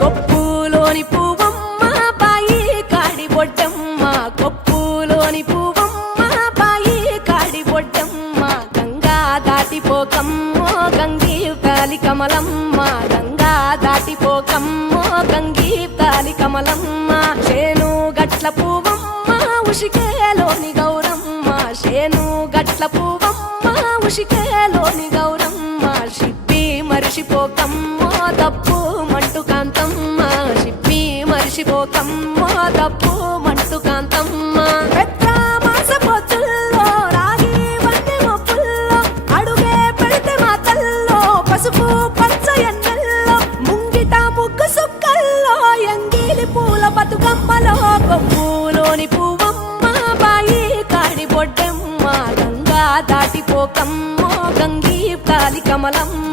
కొప్పులోని పువ్వమ్మ బాయి కాడి బొడ్డమ్మ, కొప్పులోని పువ్వమ్మ బాయి కాడి బొడ్డమ్మ. గంగా దాటిపోకమ్మో గంగీ తాలి కమలమ్మ, గంగా దాటిపోకమ్మో గంగీ తాలి కమలమ్మ. చేను గట్ల పువ్వమ్మ ఉషికేలోని గౌరమ్మ, చేను గట్ల పువ్వమ్మ ఉషికేలోని గౌరమ్మ. షిప్పి మరిషిపోకమ్మో తప్పు మంటు కాంతమ్మ, షిప్పి మరిషిపోకమ్మో తప్పు మంటు కాంతమ్మ. పెద్ద మాస పొత్తుల్లో రాగి వంటి మొప్పుల్లో అడుగే పెడితే మా తల్లో పసుపు పచ్చ ఎన్నెల్లో ముంగిట ముగ్గు సుక్కల్లో ఎంగిలి పూల బతుకమ్మలో. కొప్పులోని పువ్వమ్మ బాయి కాడి బొడ్డమ్మ, గంగా దాటిపోకమ్మో గంగీ తాలి కమలమ్మ.